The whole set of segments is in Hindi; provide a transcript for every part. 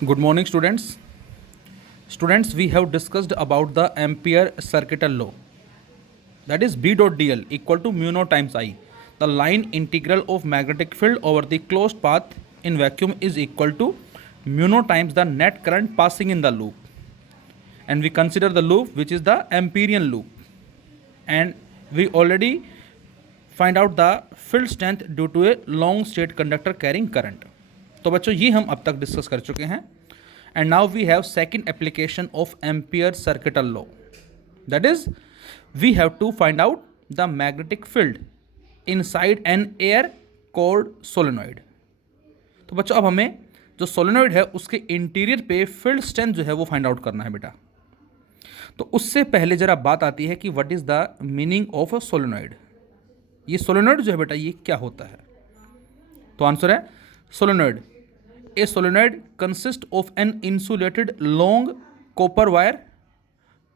Good morning, students. Students, we have discussed about the Ampere circuital law. That is B dot dl equal to mu naught times I. The line integral of magnetic field over the closed path in vacuum is equal to mu naught times the net current passing in the loop. And we consider the loop which is the Amperian loop. And we already find out the field strength due to a long straight conductor carrying current. तो बच्चों ये हम अब तक डिस्कस कर चुके हैं. And now we have second application of Ampere circuital law. That is, we have to find out the magnetic field inside an air cored solenoid. तो बच्चों अब हमें जो सोलेनॉइड है उसके इंटीरियर पे फील्ड स्ट्रेंथ जो है वो फाइंड आउट करना है बेटा. तो उससे पहले जरा बात आती है कि what is the meaning of a solenoid. ये सोलेनॉइड जो है बेटा ये क्या होता है. तो आंसर है solenoid. A solenoid consists of an insulated long copper wire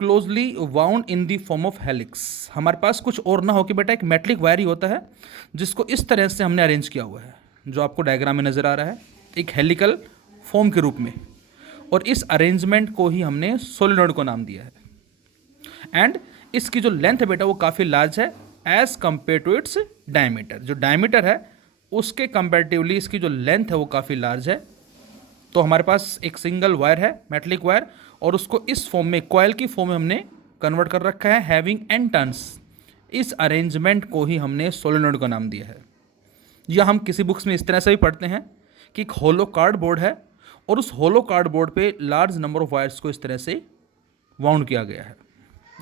closely wound in the form of helix. हमारे पास कुछ और ना हो कि बेटा एक मेटलिक वायर ही होता है जिसको इस तरह से हमने अरेंज किया हुआ है जो आपको डायग्राम में नज़र आ रहा है एक हेलिकल फॉर्म के रूप में. और इस अरेंजमेंट को ही हमने सोलेनॉइड को नाम दिया है. एंड इसकी जो लेंथ है बेटा वो काफ़ी लार्ज है as compare to its diameter. जो डायमीटर है उसके कंपैरेटिवली इसकी जो लेंथ है वो काफ़ी लार्ज है. तो हमारे पास एक सिंगल वायर है मेटलिक वायर और उसको इस फॉर्म में कॉइल की फॉर्म में हमने कन्वर्ट कर रखा है हैविंग एन टर्न्स. इस अरेंजमेंट को ही हमने सोलेनॉइड का नाम दिया है. या हम किसी बुक्स में इस तरह से भी पढ़ते हैं कि एक होलो कार्डबोर्ड है और उस होलो कार्डबोर्ड पे लार्ज नंबर ऑफ वायर्स को इस तरह से वाउंड किया गया है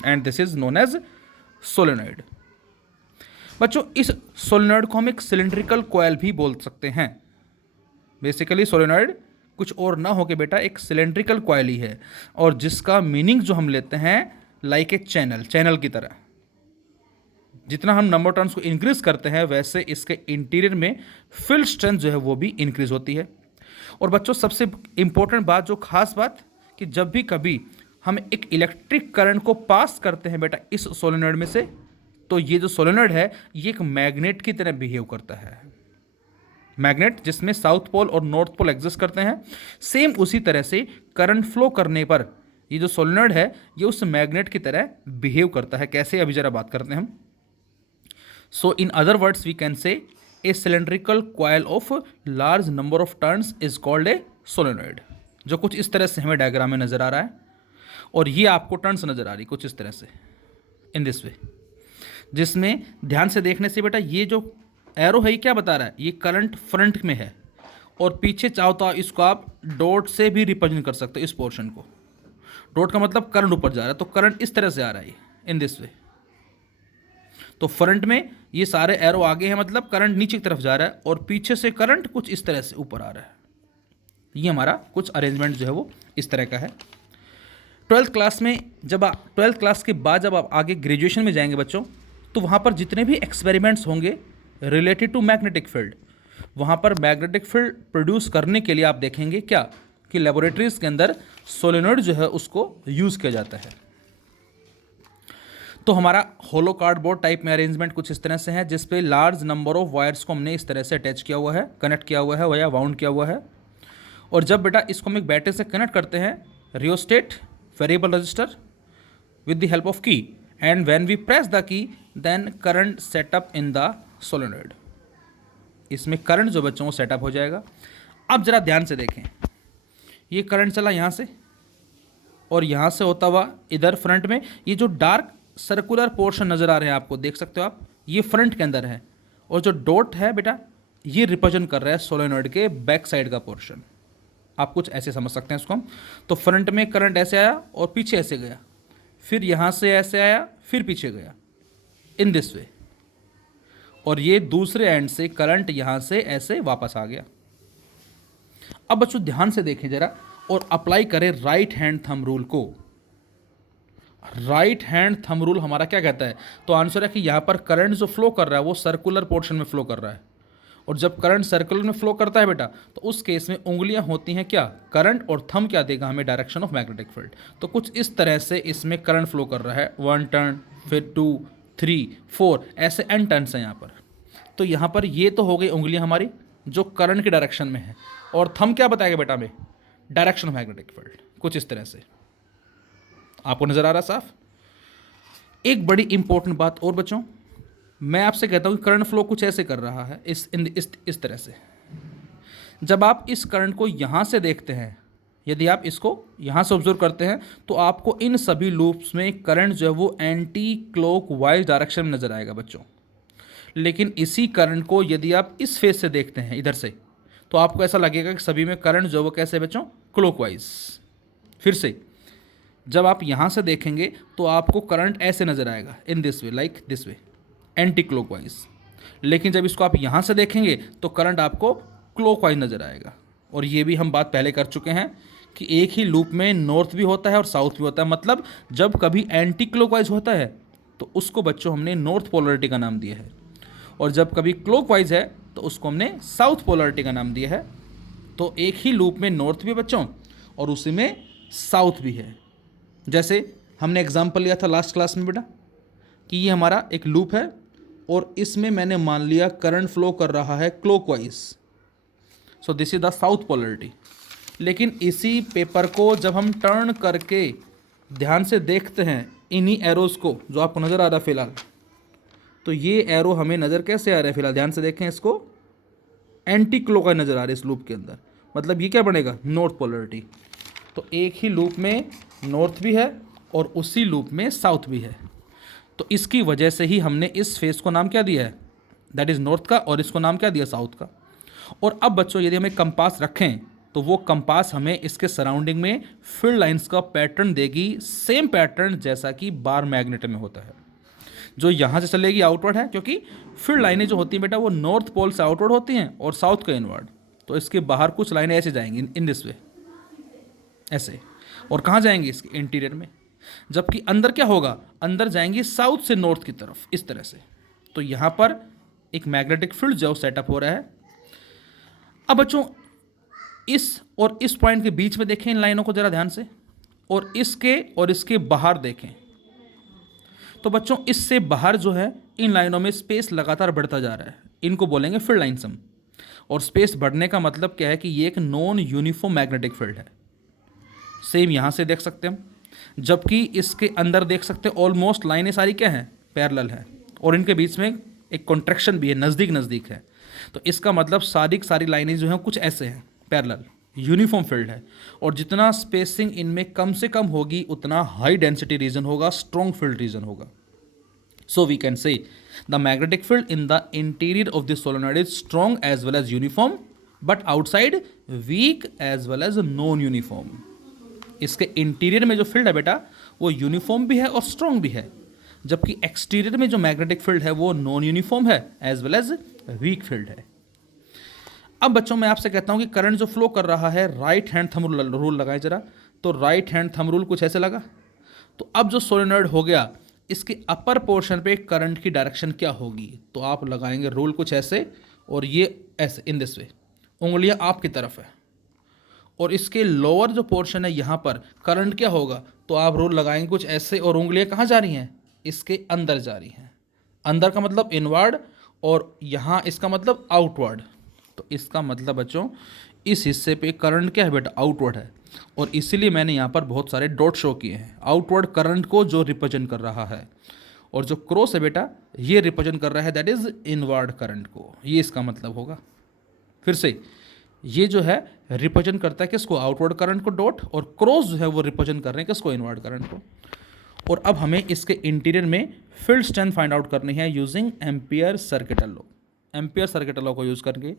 and this is known as solenoid. बच्चों इस सोलेनॉइड को हम एक सिलिंड्रिकल कॉइल भी बोल सकते हैं. बेसिकली सोलेनॉइड कुछ और ना हो के बेटा एक सिलेंड्रिकल कॉइल ही है और जिसका मीनिंग जो हम लेते हैं लाइक ए चैनल की तरह. जितना हम नंबर टर्न्स को इंक्रीज करते हैं वैसे इसके इंटीरियर में फील्ड स्ट्रेंथ जो है वो भी इंक्रीज होती है. और बच्चों सबसे इंपॉर्टेंट बात जो खास बात कि जब भी कभी हम एक इलेक्ट्रिक करंट को पास करते हैं बेटा इस सोलेनॉइड में से तो ये जो सोलेनॉइड है ये एक मैग्नेट की तरह बिहेव करता है. मैग्नेट जिसमें साउथ पोल और नॉर्थ पोल एग्जिस्ट करते हैं सेम उसी तरह से करंट फ्लो करने पर ये जो सोलेनॉइड है ये उस मैग्नेट की तरह बिहेव करता है. कैसे अभी जरा बात करते हैं हम. So in other words we can say a cylindrical coil of large number of turns is called a solenoid. जो कुछ इस तरह से हमें डायग्राम में नजर आ रहा है और ये आपको टर्न्स नजर आ रही कुछ इस तरह से इन दिस वे. जिसमें ध्यान से देखने से बेटा ये जो एरो है ये क्या बता रहा है ये करंट फ्रंट में है और पीछे चाहो तो इसको आप डॉट से भी रिप्रेजेंट कर सकते हो. इस पोर्शन को डॉट का मतलब करंट ऊपर जा रहा है तो करंट इस तरह से आ रहा है इन दिस वे. तो फ्रंट में ये सारे एरो आगे हैं मतलब करंट नीचे की तरफ जा रहा है और पीछे से करंट कुछ इस तरह से ऊपर आ रहा है. ये हमारा कुछ अरेंजमेंट जो है वो इस तरह का है. ट्वेल्थ क्लास में जब आप ट्वेल्थ क्लास के बाद जब आप आगे ग्रेजुएशन में जाएंगे बच्चों तो वहाँ पर जितने भी एक्सपेरिमेंट्स होंगे रिलेटेड टू मैग्नेटिक फील्ड वहाँ पर मैग्नेटिक फील्ड प्रोड्यूस करने के लिए आप देखेंगे क्या कि लेबोरेटरीज के अंदर सोलेनॉइड जो है उसको यूज़ किया जाता है. तो हमारा होलो कार्डबोर्ड टाइप में अरेंजमेंट कुछ इस तरह से है जिस पे लार्ज नंबर ऑफ वायर्स को हमने इस तरह से अटैच किया हुआ है कनेक्ट किया हुआ है या वाउंड किया हुआ है. और जब बेटा इसको हम एक बैटरी से कनेक्ट करते हैं rheostat variable register with the help of key and when we press the key then current setup in the solenoid. इसमें करंट जो बच्चों को सेटअप हो जाएगा. अब जरा ध्यान से देखें ये करंट चला यहाँ से और यहाँ से होता हुआ इधर फ्रंट में ये जो डार्क सर्कुलर पोर्शन नज़र आ रहे हैं आपको देख सकते हो आप ये फ्रंट के अंदर है और जो डॉट है बेटा ये रिप्रेजेंट कर रहा है सोलेनॉइड के बैक साइड का पोर्शन. आप कुछ ऐसे समझ सकते हैं इसको हम. तो फ्रंट में करंट ऐसे आया और पीछे ऐसे गया फिर यहाँ से ऐसे आया फिर पीछे गया इन दिस वे और ये दूसरे एंड से करंट यहाँ से ऐसे वापस आ गया. अब बच्चों ध्यान से देखें जरा और अप्लाई करें राइट हैंड थंब रूल को. राइट हैंड थंब रूल हमारा क्या कहता है तो आंसर है कि यहाँ पर करंट जो फ्लो कर रहा है वो सर्कुलर पोर्शन में फ्लो कर रहा है और जब करंट सर्कुलर में फ्लो करता है बेटा तो उस केस में उंगलियां होती हैं क्या करंट और थंब क्या देगा हमें डायरेक्शन ऑफ मैग्नेटिक फील्ड. तो कुछ इस तरह से इसमें करंट फ्लो कर रहा है 1 टर्न फिर 2 3 4 ऐसे n टर्न्स हैं यहाँ पर. तो यहाँ पर ये तो हो गई उंगलियाँ हमारी जो करंट की डायरेक्शन में है और थंब क्या बताएगा बेटा हमें डायरेक्शन ऑफ मैग्नेटिक फील्ड, कुछ इस तरह से। आपको नजर आ रहा साफ? एक बड़ी इंपॉर्टेंट बात और बच्चों, मैं आपसे कहता हूं कि करंट फ्लो कुछ ऐसे कर रहा है, इस तरह से। जब आप इस करंट को यहां से देखते हैं, यदि आप इसको यहां से ऑब्जर्व करते हैं, तो आपको इन सभी लूप्स में करंट जो है वो एंटी क्लॉकवाइज डायरेक्शन में नजर आएगा बच्चों। लेकिन इसी करंट को यदि आप इस फेज से देखते हैं, इधर से, तो आपको ऐसा लगेगा कि सभी में करंट जो है वो कैसे है बच्चों? क्लॉकवाइज। फिर से जब आप यहां से देखेंगे तो आपको करंट ऐसे नजर आएगा, इन this way, like this way, anti clockwise. लेकिन जब इसको आप यहां से देखेंगे तो करंट आपको क्लॉकवाइज नजर आएगा। और ये भी हम बात पहले कर चुके हैं कि एक ही लूप में नॉर्थ भी होता है और साउथ भी होता है। मतलब जब कभी एंटी क्लॉकवाइज होता है तो उसको बच्चों हमने नॉर्थ पोलरिटी का नाम दिया है, और जब कभी क्लॉकवाइज है तो उसको हमने साउथ पोलरिटी का नाम दिया है। तो एक ही लूप में नॉर्थ भी है बच्चों और उसी में साउथ भी है। जैसे हमने एग्जाम्पल लिया था लास्ट क्लास में बेटा कि ये हमारा एक लूप है और इसमें मैंने मान लिया करंट फ्लो कर रहा है clockwise, so this is the south polarity. लेकिन इसी पेपर को जब हम टर्न करके ध्यान से देखते हैं इन्हीं एरोज को जो आपको नज़र आ रहा है फिलहाल, तो ये एरो हमें नज़र कैसे आ रहा है? फिलहाल ध्यान से देखें, इसको एंटी क्लॉकवाइज नज़र आ रहा है इस लूप के अंदर। मतलब ये क्या बनेगा? North polarity. तो एक ही लूप में नॉर्थ भी है और उसी लूप में साउथ भी है। तो इसकी वजह से ही हमने इस फेस को नाम क्या दिया है? दैट इज़ नॉर्थ का, और इसको नाम क्या दिया? साउथ का। और अब बच्चों यदि हमें कंपास रखें तो वो कंपास हमें इसके सराउंडिंग में फील्ड लाइंस का पैटर्न देगी, सेम पैटर्न जैसा कि बार मैग्नेट में होता है। जो यहाँ से चलेगी आउटवर्ड है, क्योंकि फील्ड लाइनें जो होती हैं बेटा वो नॉर्थ पोल से आउटवर्ड होती हैं और साउथ का इनवर्ड। तो इसके बाहर कुछ लाइनें ऐसे जाएंगी, इन दिस वे, ऐसे। और कहाँ जाएंगी? इसके इंटीरियर में। जबकि अंदर क्या होगा? अंदर जाएंगी साउथ से नॉर्थ की तरफ, इस तरह से। तो यहाँ पर एक मैग्नेटिक फील्ड जो सेटअप हो रहा है। अब बच्चों इस और इस पॉइंट के बीच में देखें इन लाइनों को जरा ध्यान से, और इसके बाहर देखें। तो बच्चों इससे बाहर जो है इन लाइनों में स्पेस लगातार बढ़ता जा रहा है, इनको बोलेंगे फील्ड लाइन्स हम। और स्पेस बढ़ने का मतलब क्या है? कि ये एक नॉन यूनिफॉर्म मैग्नेटिक फील्ड है। सेम यहाँ से देख सकते हैं हम, जबकि इसके अंदर देख सकते हैं ऑलमोस्ट लाइनें सारी क्या हैं? पैरेलल है, और इनके बीच में एक कॉन्ट्रैक्शन भी है, नज़दीक नज़दीक है। तो इसका मतलब सारी लाइनें जो हैं कुछ ऐसे हैं, पैरेलल, यूनिफॉर्म फील्ड है। और जितना स्पेसिंग इनमें कम से कम होगी उतना हाई डेंसिटी रीजन होगा, स्ट्रॉन्ग फील्ड रीजन होगा। So we can say the magnetic field in the interior of this solenoid is strong as well as uniform, but outside weak as well as non uniform. इसके इंटीरियर में जो फील्ड है बेटा वो यूनिफॉर्म भी है और स्ट्रॉन्ग भी है, जबकि एक्सटीरियर में जो मैग्नेटिक फील्ड है वो नॉन यूनिफॉर्म है as well as weak field है। अब बच्चों मैं आपसे कहता हूं कि करंट जो फ्लो कर रहा है, राइट हैंड थंब रूल लगाएं जरा। तो राइट हैंड थंब रूल कुछ ऐसे लगा। तो अब जो सोलेनॉइड हो गया, इसके अपर पोर्शन पे करंट की डायरेक्शन क्या होगी? तो आप लगाएंगे रूल कुछ ऐसे, और ये ऐसे, इन दिस वे, उंगलियां आपकी तरफ है। और इसके लोअर जो पोर्शन है यहाँ पर करंट क्या होगा? तो आप रूल लगाएंगे कुछ ऐसे, और उंगलियां कहाँ जा रही हैं? इसके अंदर जा रही हैं। अंदर का मतलब इनवर्ड, और यहाँ इसका मतलब आउटवर्ड। तो इसका मतलब बच्चों इस हिस्से पे करंट क्या है बेटा? आउटवर्ड है। और इसीलिए मैंने यहाँ पर बहुत सारे डॉट शो किए हैं, आउटवर्ड करंट को जो रिप्रेजेंट कर रहा है। और जो क्रॉस है बेटा ये रिप्रेजेंट कर रहा है दैट इज इनवर्ड करंट को, ये इसका मतलब होगा। फिर से ये जो है रिप्रेजेंट करता है किसको? आउटवर्ड करंट को डॉट, और क्रॉस जो है वो रिप्रेजेंट कर रहे हैं किसको? इनवर्ड करंट को। और अब हमें इसके इंटीरियर में फील्ड स्ट्रेंथ फाइंड आउट करनी है using ampere circuital law, ampere circuital law को यूज़ करके।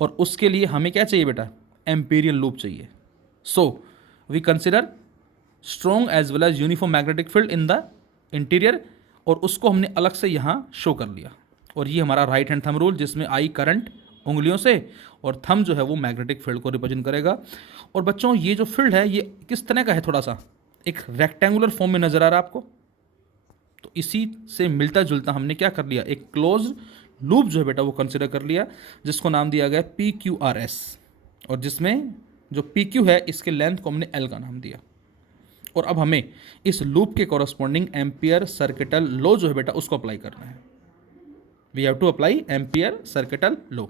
और उसके लिए हमें क्या चाहिए बेटा? एम्पीरियल लूप चाहिए। So we consider strong as well as uniform magnetic field in the interior, और उसको हमने अलग से यहाँ शो कर लिया। और ये हमारा राइट हैंड थंब रूल, जिसमें आई करंट उंगलियों से, और थंब जो है वो मैग्नेटिक फील्ड को रिप्रेजेंट करेगा। और बच्चों ये जो फील्ड है ये किस तरह का है? थोड़ा सा एक रेक्टेंगुलर फॉर्म में नज़र आ रहा है आपको। तो इसी से मिलता जुलता हमने क्या कर लिया? एक क्लोज लूप जो है बेटा वो कंसिडर कर लिया, जिसको नाम दिया गया PQRS, और जिसमें जो PQ है इसके लेंथ को हमने L का नाम दिया। और अब हमें इस लूप के कॉरस्पॉन्डिंग एम्पियर सर्किटल लॉ जो है बेटा उसको अप्लाई करना है। We have to apply Ampere circuital law.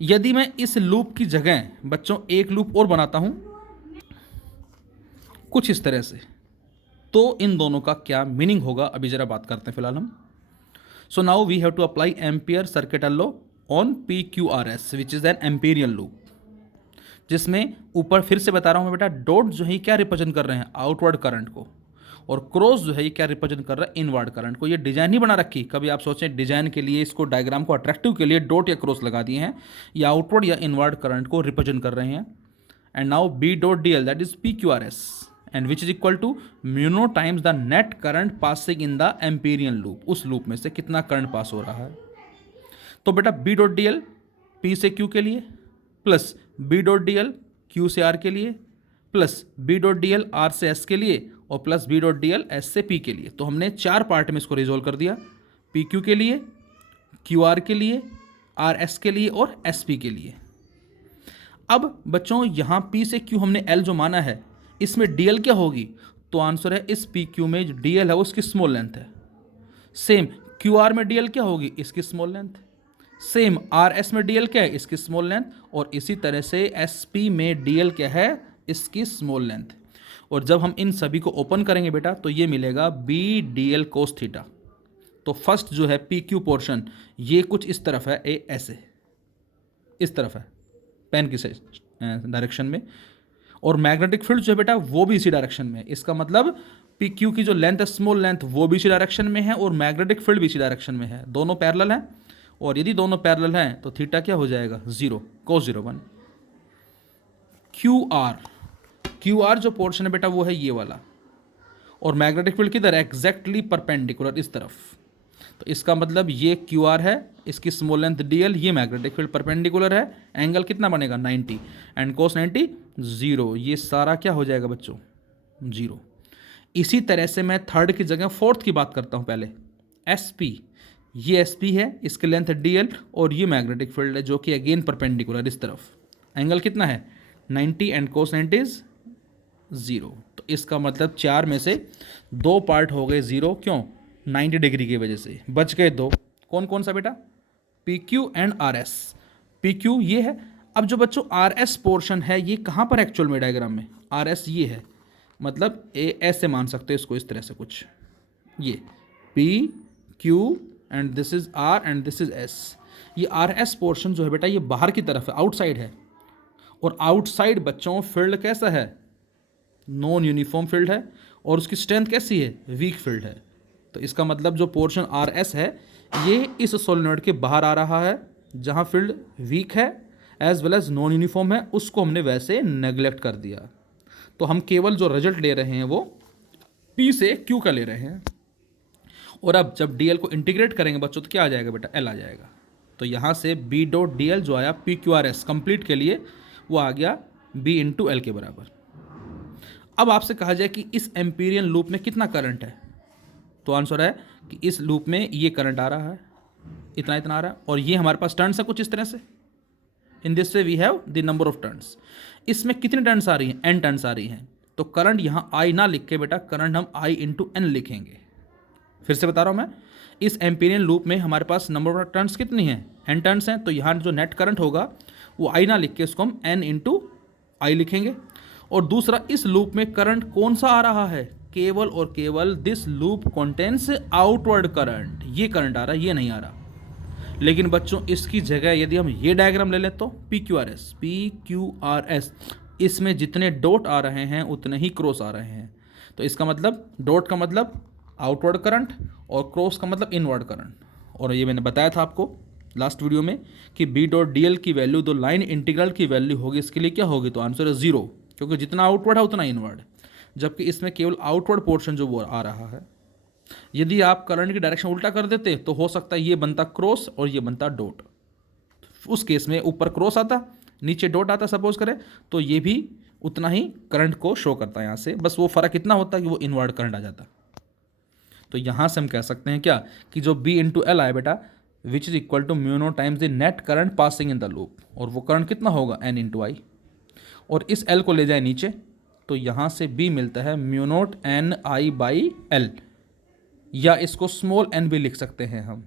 यदि मैं इस लूप की जगह बच्चों एक लूप और बनाता हूं कुछ इस तरह से, तो इन दोनों का क्या मीनिंग होगा अभी जरा बात करते हैं फिलहाल हम। So now we have to apply Ampere circuital law on P Q R S which is an amperian loop, जिसमें ऊपर फिर से बता रहा हूं मैं बेटा, डॉट जो है क्या रिप्रेजेंट कर रहे हैं आउटवर्ड करंट को, और क्रॉस जो है ये क्या रिप्रेजेंट कर रहा है इनवर्ड करंट को। ये डिजाइन ही बना रखी, कभी आप सोचें डिजाइन के लिए इसको डायग्राम को अट्रैक्टिव के लिए डॉट या क्रॉस लगा दिए हैं, या आउटवर्ड या इनवर्ड करंट को रिप्रेजेंट कर रहे हैं। And now B dot D L that is P Q R S and which is equal to mu naught times the net current passing in the amperian loop, उस लूप में से कितना करंट पास हो रहा है। तो बेटा B dot D L P से क्यू के लिए, plus B dot D L Q से आर के लिए, plus B dot D L R से एस के लिए, और plus B dot D L S से पी के लिए। तो हमने 4 पार्ट में इसको रिजोल्व कर दिया, पी क्यू के लिए, क्यू आर के लिए, आर एस के लिए और एस पी के लिए। अब बच्चों यहाँ पी से क्यू हमने एल जो माना है, इसमें डी एल क्या होगी, तो आंसर है इस पी क्यू में जो डी एल है वो उसकी स्मॉल लेंथ है। सेम क्यू आर में डी एल क्या होगी, इसकी small length. Same R S में डी एल क्या है, इसकी स्मॉल लेंथ। और इसी तरह से एस पी में डी एल क्या है, इसकी स्मॉल लेंथ। और जब हम इन सभी को ओपन करेंगे बेटा तो ये मिलेगा B D L cos theta. तो फर्स्ट जो है पी क्यू पोर्शन ये कुछ इस तरफ है, ए ऐसे इस तरफ है पेन की डायरेक्शन में, और मैग्नेटिक फील्ड जो है बेटा वो भी इसी डायरेक्शन में है। इसका मतलब पी क्यू की जो लेंथ है स्मॉल लेंथ वो भी इसी डायरेक्शन में है और मैग्नेटिक फील्ड भी इसी डायरेक्शन में है, दोनों पैरेलल हैं। और यदि दोनों पैरेलल हैं तो थीटा क्या हो जाएगा, 0 cos 0 1। क्यू आर जो पोर्शन है बेटा वो है ये वाला, और मैग्नेटिक फील्ड किधर, एग्जैक्टली परपेंडिकुलर इस तरफ। तो इसका मतलब ये क्यू आर है, इसकी स्मॉल लेंथ डी एल, ये मैग्नेटिक फील्ड परपेंडिकुलर है, एंगल कितना बनेगा 90 एंड cos 90 0। ये सारा क्या हो जाएगा बच्चों 0। इसी तरह से मैं थर्ड की जगह फोर्थ की बात करता हूँ पहले, एस पी। ये एस पी है, इसकी लेंथ डी एल, और ये मैग्नेटिक फील्ड है जो कि अगेन परपेंडिकुलर इस तरफ, एंगल कितना है 90 एंड cos 90 0। तो इसका मतलब 4 में से 2 पार्ट हो गए 0, क्यों 90 डिग्री की वजह से, बच गए 2। कौन कौन सा बेटा, P Q and R S. P Q ये है। अब जो बच्चों आर एस पोर्शन है ये कहाँ पर एक्चुअल में डायग्राम में, आर एस ये है, मतलब ए ऐसे मान सकते हो इसको इस तरह से कुछ, ये P Q and this is R and this is S. ये आर एस पोर्शन जो है बेटा ये बाहर की तरफ है, आउटसाइड है। और आउटसाइड बच्चों फील्ड कैसा है, नॉन यूनिफॉर्म फील्ड है, और उसकी स्ट्रेंथ कैसी है, वीक फील्ड है। तो इसका मतलब जो पोर्शन आर एस है ये इस सोलेनॉइड के बाहर आ रहा है, जहाँ फील्ड वीक है as well as non uniform है, उसको हमने वैसे नेग्लेक्ट कर दिया। तो हम केवल जो रिजल्ट ले रहे हैं वो पी से क्यू का ले रहे हैं। और अब जब डी एल को इंटीग्रेट करेंगे बच्चों तो क्या आ जाएगा बेटा, एल आ जाएगा। तो यहाँ से बी डॉट डी एल जो आया P Q R S complete के लिए वो आ गया बी इंटू एल के बराबर। अब आपसे कहा जाए कि इस एम्पीरियन लूप में कितना करंट है, तो आंसर है कि इस लूप में ये करंट आ रहा है, इतना इतना आ रहा है, और ये हमारे पास टर्न्स है कुछ इस तरह से। In this way we have the number of turns. इसमें कितनी टर्न्स आ रही हैं, एन टर्न्स आ रही हैं। तो करंट यहाँ आई ना लिख के बेटा करंट हम आई इंटू एन लिखेंगे। फिर से बता रहा हूँ मैं, इस एम्पीरियन लूप में हमारे पास नंबर ऑफ टर्न्स कितनी हैं, एन टर्न्स हैं। तो यहाँ जो नेट करंट होगा वो आई ना लिख के उसको हम एन इंटू आई लिखेंगे। और दूसरा, इस लूप में करंट कौन सा आ रहा है, केवल और केवल this loop contains outward current, ये करंट आ रहा है, ये नहीं आ रहा। लेकिन बच्चों इसकी जगह यदि हम ये डायग्राम ले लें तो P Q R S, P Q R S, इसमें जितने डॉट आ रहे हैं उतने ही क्रॉस आ रहे हैं। तो इसका मतलब डॉट का मतलब आउटवर्ड करंट और क्रॉस का मतलब इनवर्ड करंट। और ये मैंने बताया था आपको लास्ट वीडियो में कि बी डॉट डी एल की वैल्यू जो लाइन इंटीग्रल की वैल्यू होगी इसके लिए क्या होगी, तो आंसर है 0, क्योंकि जितना आउटवर्ड है उतना इनवर्ड, जबकि इसमें केवल आउटवर्ड पोर्शन जो वो आ रहा है। यदि आप करंट की डायरेक्शन उल्टा कर देते तो हो सकता है ये बनता क्रॉस और ये बनता डॉट। उस केस में ऊपर क्रॉस आता नीचे डॉट आता सपोज करें, तो ये भी उतना ही करंट को शो करता है यहाँ से, बस वो फ़र्क इतना होता है कि वो इनवर्ड करंट आ जाता। तो यहाँ से हम कह सकते हैं क्या कि जो बी इंटू एल आए बेटा which is equal to mu naught times the net current passing in the loop, और वो करंट कितना होगा एन इंटू आई। और इस एल को ले जाए नीचे तो यहाँ से बी मिलता है mu naught N I by L, या इसको स्मॉल एन भी लिख सकते हैं हम।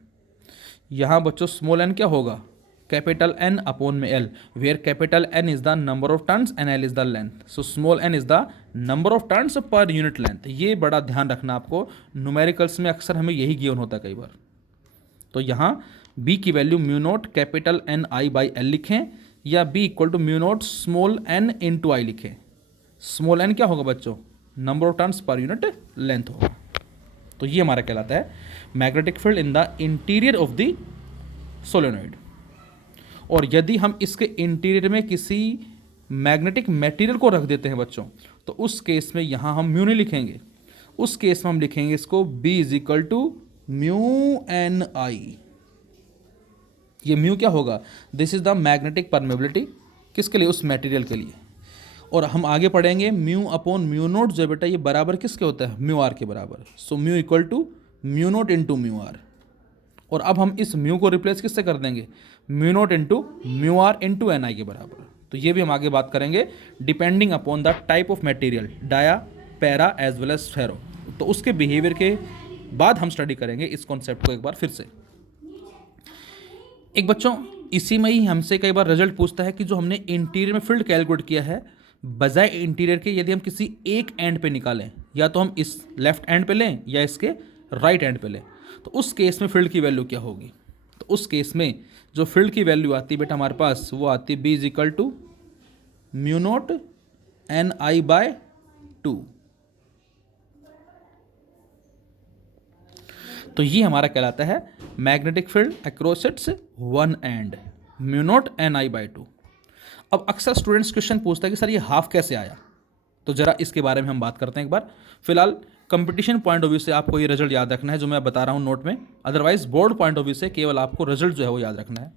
यहाँ बच्चों स्मॉल एन क्या होगा, कैपिटल N अपॉन में L, where capital N is the number of turns and L is the length, so small n is the number of turns per unit length. ये बड़ा ध्यान रखना आपको, न्यूमेरिकल्स में अक्सर हमें यही गिवन होता है कई बार। तो यहाँ b की value mu naught capital N I by L लिखें, या b equal to mu naught small n into I लिखें। स्मॉल n क्या होगा बच्चों, number of turns per unit length होगा। तो ये हमारा कहलाता है magnetic field in the interior of the solenoid. और यदि हम इसके इंटीरियर में किसी मैग्नेटिक मटेरियल को रख देते हैं बच्चों, तो उस केस में यहाँ हम म्यू नहीं लिखेंगे, उस केस में हम लिखेंगे इसको B is equal to mu N I. ये म्यू क्या होगा, this is the magnetic permeability, किसके लिए, उस मटेरियल के लिए। और हम आगे पढ़ेंगे म्यू अपॉन म्यू नोट जो बेटा ये बराबर किसके होता है, म्यू आर के बराबर। So mu equal to mu naught into mu R. और अब हम इस म्यू को रिप्लेस किससे कर देंगे, mu naught into mu R into N I के बराबर। तो ये भी हम आगे बात करेंगे depending upon the type of material, dia, para as well as ferro. तो उसके बिहेवियर के बाद हम स्टडी करेंगे इस कॉन्सेप्ट को एक बार फिर से। एक बच्चों इसी में ही हमसे कई बार रिजल्ट पूछता है कि जो हमने इंटीरियर में फील्ड कैलकुलेट किया है, बजाय इंटीरियर के यदि हम किसी एक एंड पे निकालें, या तो हम इस लेफ्ट एंड पे लें या इसके राइट एंड पे लें, तो उस केस में फील्ड की वैल्यू क्या होगी। तो उस केस में जो फील्ड की वैल्यू आती है बेटा हमारे पास, वो आती है B is equal to mu naught n I by 2। तो ये हमारा कहलाता है magnetic field across its one end, mu naught n I by 2। अब अक्सर स्टूडेंट्स क्वेश्चन पूछता है कि सर ये हाफ कैसे आया, तो जरा इसके बारे में हम बात करते हैं एक बार। फिलहाल कंपटीशन पॉइंट ऑफ व्यू से आपको ये रिजल्ट याद रखना है जो मैं बता रहा हूँ नोट में, otherwise board point of view से केवल आपको रिजल्ट जो है वो याद रखना है।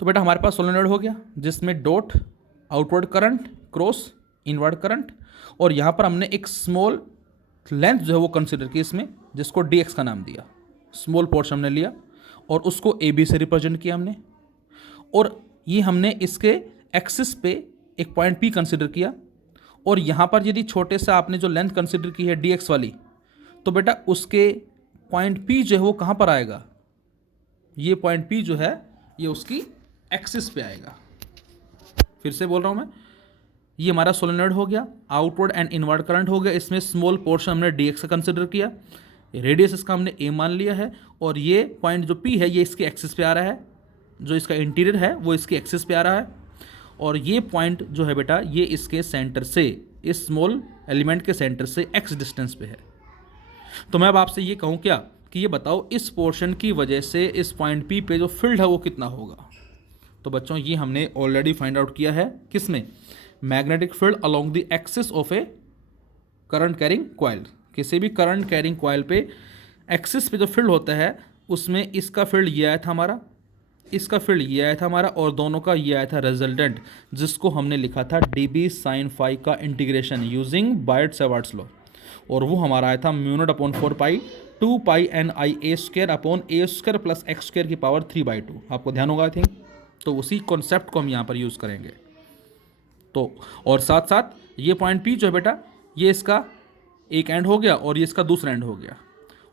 तो बेटा हमारे पास सोलेनॉइड हो गया जिसमें dot outward current cross inward current, और यहाँ पर हमने एक स्मॉल लेंथ जो है वो कंसिडर की इसमें, जिसको dx का नाम दिया, स्मॉल पोर्शन हमने लिया और उसको AB से रिप्रेजेंट किया हमने। और ये हमने इसके एक्सिस पे एक पॉइंट P कंसिडर किया, और यहाँ पर यदि छोटे से आपने जो लेंथ कंसिडर की है dx वाली, तो बेटा उसके पॉइंट P जो है वो कहाँ पर आएगा, ये पॉइंट P जो है ये उसकी एक्सिस पे आएगा। फिर से बोल रहा हूँ मैं, ये हमारा सोलेनॉइड हो गया, आउटवर्ड एंड इनवर्ड करंट हो गया, इसमें स्मॉल पोर्शन हमने dx का कंसिडर किया, रेडियस इसका हमने a मान लिया है, और ये पॉइंट जो P है ये इसके एक्सिस पे आ रहा है, जो इसका इंटीरियर है वो इसके एक्सिस पे आ रहा है, और ये पॉइंट जो है बेटा ये इसके सेंटर से, इस स्मॉल एलिमेंट के सेंटर से x डिस्टेंस पे है। तो मैं अब आपसे ये कहूँ क्या कि ये बताओ इस पोर्शन की वजह से इस पॉइंट P पे जो फील्ड है वो कितना होगा। तो बच्चों ये हमने ऑलरेडी फाइंड आउट किया है, किसमें, magnetic field along the axis of A current carrying coil. किसी भी करंट कैरिंग कॉइल पे एक्सिस पे जो फील्ड होता है उसमें इसका फील्ड ये आया था हमारा, इसका फील्ड ये आया था हमारा, और दोनों का ये आया था रिजल्टेंट, जिसको हमने लिखा था dB साइन फाई का इंटीग्रेशन यूजिंग बायट-सवार्ट्स लॉ, और वो हमारा आया था म्यू नॉट अपॉन 4 पाई 2 पाई एन आई ए स्क्वायर अपॉन ए स्क्वायर प्लस एक्स स्क्वायर की पावर 3/2। आपको ध्यान होगा आई थिंक। तो उसी कॉन्सेप्ट को हम यहाँ पर यूज़ करेंगे। तो और साथ साथ ये पॉइंट P जो है बेटा ये इसका एक एंड हो गया और ये इसका दूसरा एंड हो गया,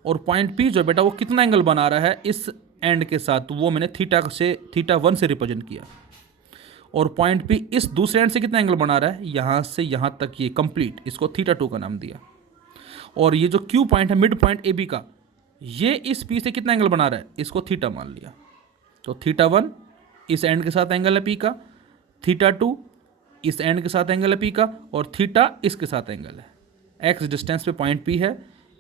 और पॉइंट P जो है बेटा वो कितना एंगल बना रहा है इस एंड के साथ, तो वो मैंने थीटा 1 से रिप्रेजेंट किया, और पॉइंट P इस दूसरे एंड से कितना एंगल बना रहा है, यहाँ से यहाँ तक ये कंप्लीट, इसको थीटा 2 का नाम दिया। और ये जो Q पॉइंट है मिड पॉइंट AB का, ये इस P से कितना एंगल बना रहा है, इसको थीटा मान लिया। तो थीटा 1 इस एंड के साथ एंगल है P का, थीटा 2 इस एंड के साथ एंगल है P का, और थीटा इसके साथ एंगल है। x डिस्टेंस पे पॉइंट P है,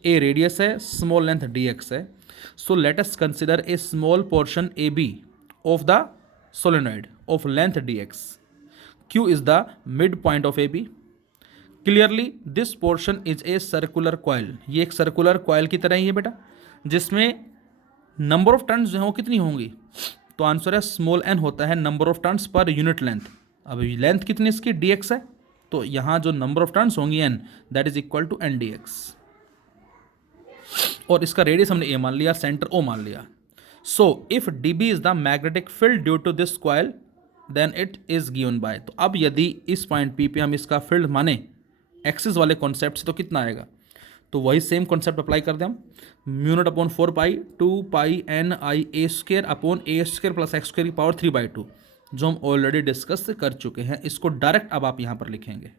a रेडियस है, स्मॉल लेंथ dx है। So let us consider a small portion AB of the solenoid of length dx। Q is the mid point of AB। Clearly this portion is a circular coil, ये एक सर्कुलर कॉइल की तरह ही है बेटा, जिसमें नंबर ऑफ टर्न्स जो है वो कितनी होंगी, तो आंसर है स्मॉल n होता है number of turns per unit length. अब लेंथ कितनी इसकी dx है, तो यहाँ जो नंबर ऑफ टर्न्स होंगी n, that is equal to n dx, और इसका रेडियस हमने a मान लिया, सेंटर o मान लिया। So if dB is the magnetic field due to this coil then it is given by. तो अब यदि इस पॉइंट P पे हम इसका फील्ड माने एक्सिस वाले कॉन्सेप्ट से, तो कितना आएगा, तो वही सेम कॉन्सेप्ट अप्लाई कर दें हम, म्यू नॉट अपॉन 4 पाई 2 पाई एन आई ए स्क्र अपॉन ए स्क्र प्लस एक्स स्क्र की पावर 3/2, जो हम ऑलरेडी डिस्कस कर चुके हैं। इसको डायरेक्ट अब आप यहाँ पर लिखेंगे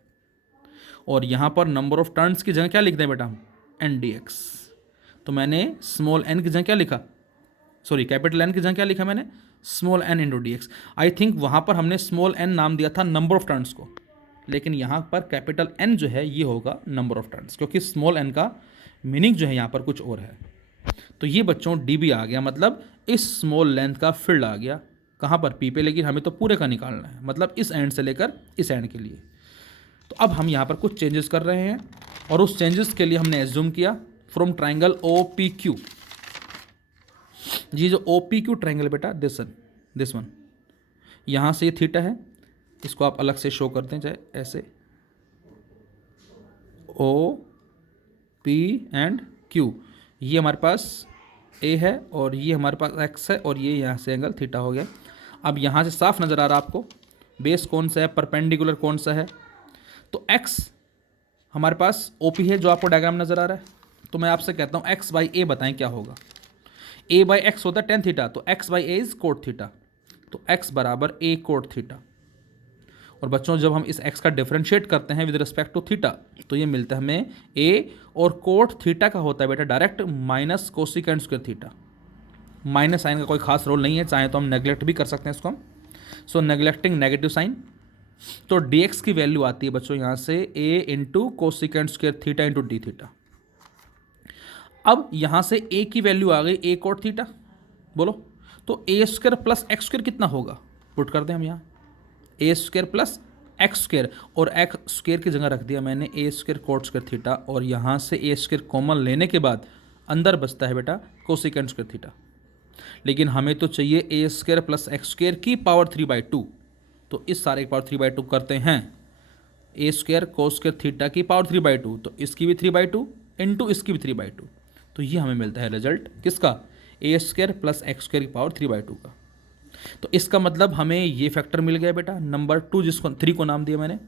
और यहाँ पर नंबर ऑफ टर्न्स की जगह क्या लिख दें बेटा हम, एन डी एक्स। तो मैंने स्मॉल एन की जगह क्या लिखा, सॉरी कैपिटल एन की जगह क्या लिखा मैंने, small n into D X. I think वहाँ पर हमने स्मॉल एन नाम दिया था नंबर ऑफ टर्न्स को, लेकिन यहाँ पर कैपिटल एन जो है ये होगा नंबर ऑफ टर्न्स, क्योंकि स्मॉल एन का मीनिंग जो है यहाँ पर कुछ और है। तो ये बच्चों डी बी आ गया, मतलब इस स्मॉल लेंथ का फील्ड आ गया कहाँ पर, पी पे, लेकिन हमें तो पूरे का निकालना है, मतलब इस एंड से लेकर इस एंड के लिए। तो अब हम यहाँ पर कुछ चेंजेस कर रहे हैं और उस चेंजेस के लिए हमने एज्यूम किया from triangle O P Q. ये जो ओ पी क्यू ट्राइंगल बेटा, दिस वन, यहाँ से ये थीटा है, इसको आप अलग से शो करते हैं चाहे ऐसे, ओ पी एंड क्यू, ये हमारे पास ए है और ये हमारे पास एक्स है और ये यहाँ से एंगल थीटा हो गया। अब यहाँ से साफ नज़र आ रहा है आपको बेस कौन सा है, परपेंडिकुलर कौन सा है। तो x हमारे पास OP है जो आपको डायग्राम नज़र आ रहा है। तो मैं आपसे कहता हूँ x बाई ए बताएं क्या होगा, a बाई एक्स होता है टेन थीटा, तो x by A is cot theta, तो x बराबर a कोट थीटा। और बच्चों जब हम इस x का डिफरेंशिएट करते हैं विद रिस्पेक्ट टू थीटा, तो ये मिलता है हमें a, और कोट थीटा का होता है बेटा direct minus cosecant square theta. Minus sine का कोई खास रोल नहीं है, चाहे तो हम नेग्लेक्ट भी कर सकते हैं इसको हम, सो नेग्लेक्टिंग नेगेटिव साइन। तो dx की वैल्यू आती है बच्चों यहाँ से a into cosecant square theta into D theta. अब यहाँ से a की वैल्यू आ गई a कोट थीटा, बोलो तो a square plus x square कितना होगा, पुट कर दें हम यहाँ ए स्क्वायर प्लस एक्स स्क्वायर, और एक्स स्क्वायर की जगह रख दिया मैंने ए स्क्वायर कोट स्क्वायर थीटा, और यहाँ से ए स्क्वायर कॉमन लेने के बाद अंदर बचता है बेटा कोसिकेंट स्क्वायर थीटा। लेकिन हमें तो चाहिए ए स्क्वायर प्लस एक्स स्क्वायर की पावर 3/2, तो इस सारे की पावर 3/2 करते हैं, ए स्क्वायर कोस स्क्वायर थीटा की पावर 3/2, तो इसकी भी 3/2 इंटू इसकी भी 3/2, तो ये हमें मिलता है रिजल्ट किसका, ए स्क्वायर प्लस एक्स स्क्वायर की पावर 3/2 का। तो इसका मतलब हमें ये फैक्टर मिल गया बेटा नंबर 2 जिसको 3 को नाम दिया मैंने,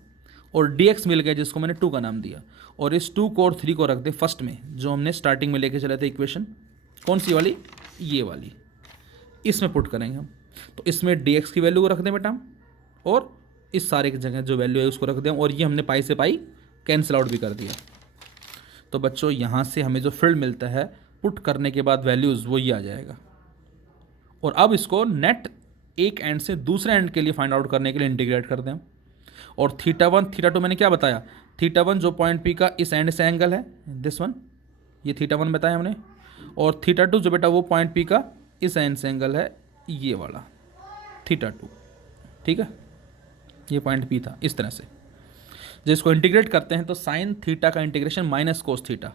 और dx मिल गया जिसको मैंने 2 का नाम दिया, और इस 2 को और 3 को रख दे फर्स्ट में जो हमने स्टार्टिंग में लेके चले थे इक्वेशन, कौन सी वाली, ये वाली, इसमें पुट करेंगे हम। तो इसमें dx की वैल्यू को रख दें बेटा हम, और इस सारे की जगह जो वैल्यू है उसको रख दें, और ये हमने पाई से पाई कैंसिल आउट भी कर दिया। तो बच्चों यहाँ से हमें जो फील्ड मिलता है पुट करने के बाद वैल्यूज़ वो ये आ जाएगा। और अब इसको नेट एक एंड से दूसरे एंड के लिए फाइंड आउट करने के लिए इंटीग्रेट कर दें। और θ1 θ2 मैंने क्या बताया, θ1 जो पॉइंट P का इस एंड से एंगल है दिस वन, ये θ1 बताया हमने, और θ2 जो बेटा वो पॉइंट P का इस एंड से एंगल है ये वाला θ2, ठीक है, ये पॉइंट P था। इस तरह से जिसको इंटीग्रेट करते हैं तो साइन थीटा का इंटीग्रेशन माइनस कोस थीटा,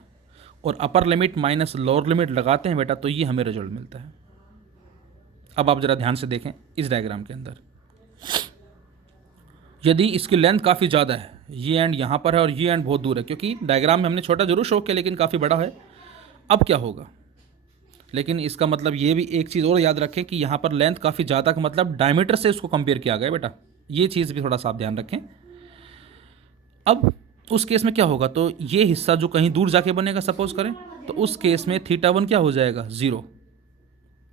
और upper limit minus lower limit लगाते हैं बेटा, तो ये हमें रिजल्ट मिलता है। अब आप जरा ध्यान से देखें इस डायग्राम के अंदर, यदि इसकी लेंथ काफ़ी ज़्यादा है, ये एंड यहाँ पर है और ये एंड बहुत दूर है, क्योंकि डायग्राम में हमने छोटा जरूर शो किया लेकिन काफ़ी बड़ा है। अब क्या होगा, लेकिन इसका मतलब ये भी एक चीज़ और याद रखें कि यहाँ पर लेंथ काफ़ी ज़्यादा का मतलब डायमीटर से इसको कंपेयर किया गया बेटा, ये चीज़ भी थोड़ा सा आप ध्यान रखें। अब उस केस में क्या होगा, तो ये हिस्सा जो कहीं दूर जाके बनेगा सपोज करें, तो उस केस में θ1 क्या हो जाएगा 0,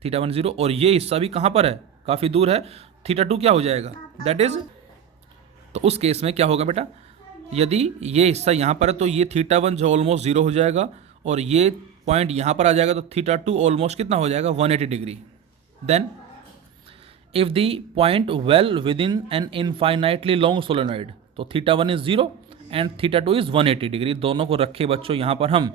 θ1 0, और ये हिस्सा भी कहाँ पर है, काफ़ी दूर है, θ2 क्या हो जाएगा दैट इज़, तो उस केस में क्या होगा बेटा, यदि ये हिस्सा यहाँ पर है तो ये θ1 जो ऑलमोस्ट 0 हो जाएगा, और ये पॉइंट यहाँ पर आ जाएगा तो θ2 ऑलमोस्ट कितना हो जाएगा 180 degree. Then if the point well within an infinitely long solenoid, तो θ1 इज़ 0 एंड θ2 इज़ 180 डिग्री, दोनों को रखे बच्चों यहाँ पर हम,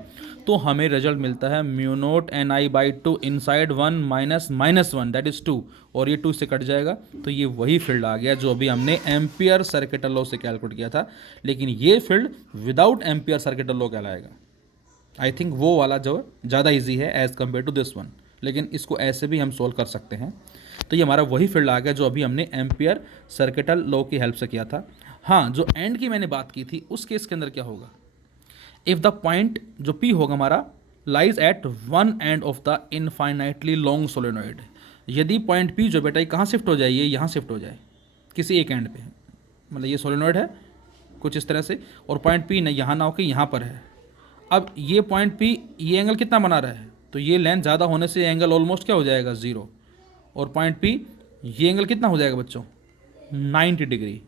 तो हमें रिजल्ट मिलता है mu naught ni/2 inside 1 minus -1 that is 2, और ये 2 से कट जाएगा, तो ये वही फील्ड आ गया जो अभी हमने एम्पियर सर्किटल लॉ से कैलकुलेट किया था, लेकिन ये field without Ampere circuital law कहलाएगा। आई थिंक वो वाला जो ज़्यादा ईजी है as compare to this one, लेकिन इसको ऐसे भी हम सोल्व कर सकते हैं। तो ये हमारा वही फील्ड आ गया जो अभी हमने एम्पियर सर्किटल लॉ की हेल्प से किया था। हाँ, जो एंड की मैंने बात की थी उस केस के अंदर क्या होगा, इफ़ द पॉइंट जो P होगा हमारा lies at one end of the infinitely long solenoid, यदि पॉइंट P जो बेटा कहाँ शिफ्ट हो जाए, ये यहाँ शिफ्ट हो जाए किसी एक एंड पे, मतलब ये सोलेनॉइड है कुछ इस तरह से, और पॉइंट P नहीं यहाँ ना होकर यहाँ पर है, अब ये पॉइंट P ये एंगल कितना बना रहा है, तो ये लेंथ ज़्यादा होने से एंगल ऑलमोस्ट क्या हो जाएगा 0, और पॉइंट P ये एंगल कितना हो जाएगा बच्चों 90 डिग्री।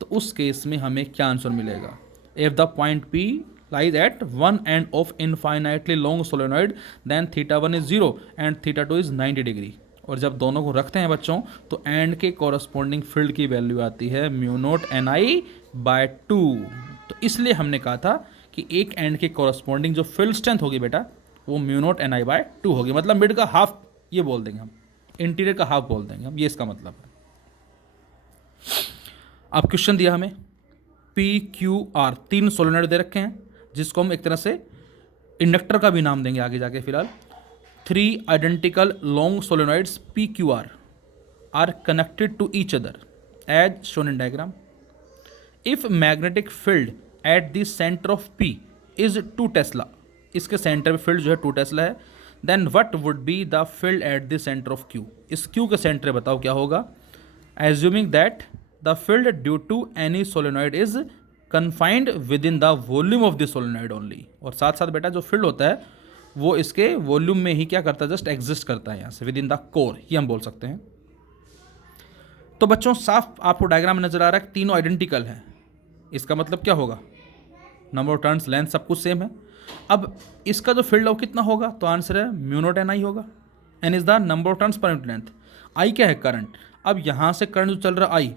तो उस केस में हमें क्या आंसर मिलेगा, if the point P lies at one end of infinitely long solenoid then theta 1 is 0 and theta 2 is 90 degree. और जब दोनों को रखते हैं बच्चों तो एंड के कॉरस्पॉन्डिंग फील्ड की वैल्यू आती है mu naught n I by 2। तो इसलिए हमने कहा था कि एक एंड के कॉरस्पॉन्डिंग जो फील्ड स्ट्रेंथ होगी बेटा वो mu naught n I by 2 होगी, मतलब मिड का हाफ ये बोल देंगे हम, इंटीरियर का हाफ बोल देंगे हम, ये इसका मतलब है। अब क्वेश्चन दिया हमें पी क्यू आर, 3 सोलेनॉइड दे रखे हैं जिसको हम एक तरह से इंडक्टर का भी नाम देंगे आगे जाके। फिलहाल 3 identical long solenoids P Q R connected to each other as shown in diagram. If magnetic field at the centre of P is 2 tesla, इसके सेंटर में फील्ड जो है 2 टेस्ला है, then what would be the field at the centre of Q. इस क्यू के सेंटर बताओ क्या होगा, assuming that the field due to any solenoid is confined within the volume of the solenoid only. और साथ साथ बेटा जो फील्ड होता है वो इसके वॉल्यूम में ही क्या करता है, जस्ट एग्जिस्ट करता है यहाँ से, विद इन द कोर, ये हम बोल सकते हैं। तो बच्चों साफ आपको डायग्राम में नजर आ रहा है तीनों आइडेंटिकल हैं, इसका मतलब क्या होगा, नंबर ऑफ टर्न्स लेंथ सब कुछ सेम है। अब इसका जो फील्ड है वो कितना होगा, तो आंसर है म्यू नॉट एन आई होगा। N is the number of turns per unit length. I क्या है, करंट। अब यहाँ से करंट जो चल रहा आई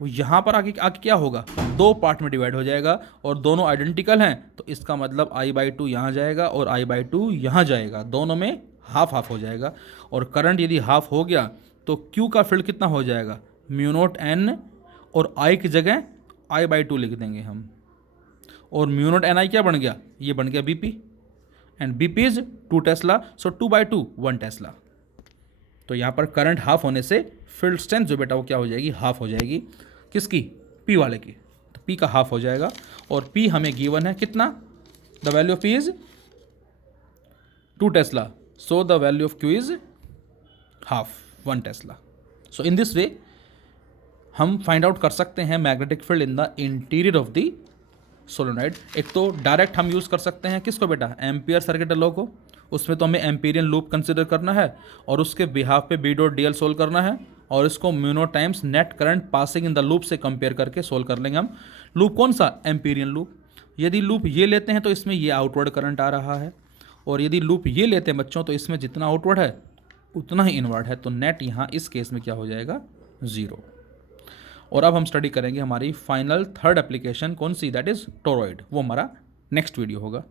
वो यहाँ पर आगे आगे क्या होगा, 2 पार्ट में डिवाइड हो जाएगा और दोनों आइडेंटिकल हैं, तो इसका मतलब आई बाई 2 यहाँ जाएगा और आई बाई 2 यहाँ जाएगा, दोनों में हाफ हाफ हो जाएगा। और करंट यदि हाफ हो गया तो क्यू का फील्ड कितना हो जाएगा, म्यू नॉट एन, और आई की जगह आई बाई 2 लिख देंगे हम, और म्यू नॉट एन आई क्या बन गया, ये बन गया BP, and BP is 2 Tesla, so 2 by 2 1 Tesla. तो यहाँ पर करंट हाफ होने से फील्ड स्ट्रेंथ जो बेटा वो क्या हो जाएगी, हाफ हो जाएगी, किसकी, पी वाले की। तो पी का हाफ हो जाएगा, और पी हमें गिवन है कितना, the value of P is 2 Tesla, so the value of Q is half 1 Tesla. So in this वे हम फाइंड आउट कर सकते हैं magnetic field in the interior of the solenoid. एक तो डायरेक्ट हम यूज़ कर सकते हैं किसको बेटा, एम्पियर सर्किट लॉ को, उसमें तो हमें एम्पीरियन लूप कंसिडर करना है और उसके बिहाफ पे B dot D L solve करना है, और इसको mu naught times net current passing in the loop से कंपेयर करके सोल्व कर लेंगे हम। लूप कौन सा, एम्पीरियन लूप। यदि लूप ये लेते हैं तो इसमें ये आउटवर्ड करंट आ रहा है, और यदि लूप ये लेते हैं बच्चों तो इसमें जितना आउटवर्ड है उतना ही इनवर्ड है, तो नेट यहाँ इस केस में क्या हो जाएगा, 0। और अब हम स्टडी करेंगे हमारी फाइनल 3rd एप्लीकेशन कौन सी, दैट इज टोरॉइड, वो हमारा नेक्स्ट वीडियो होगा।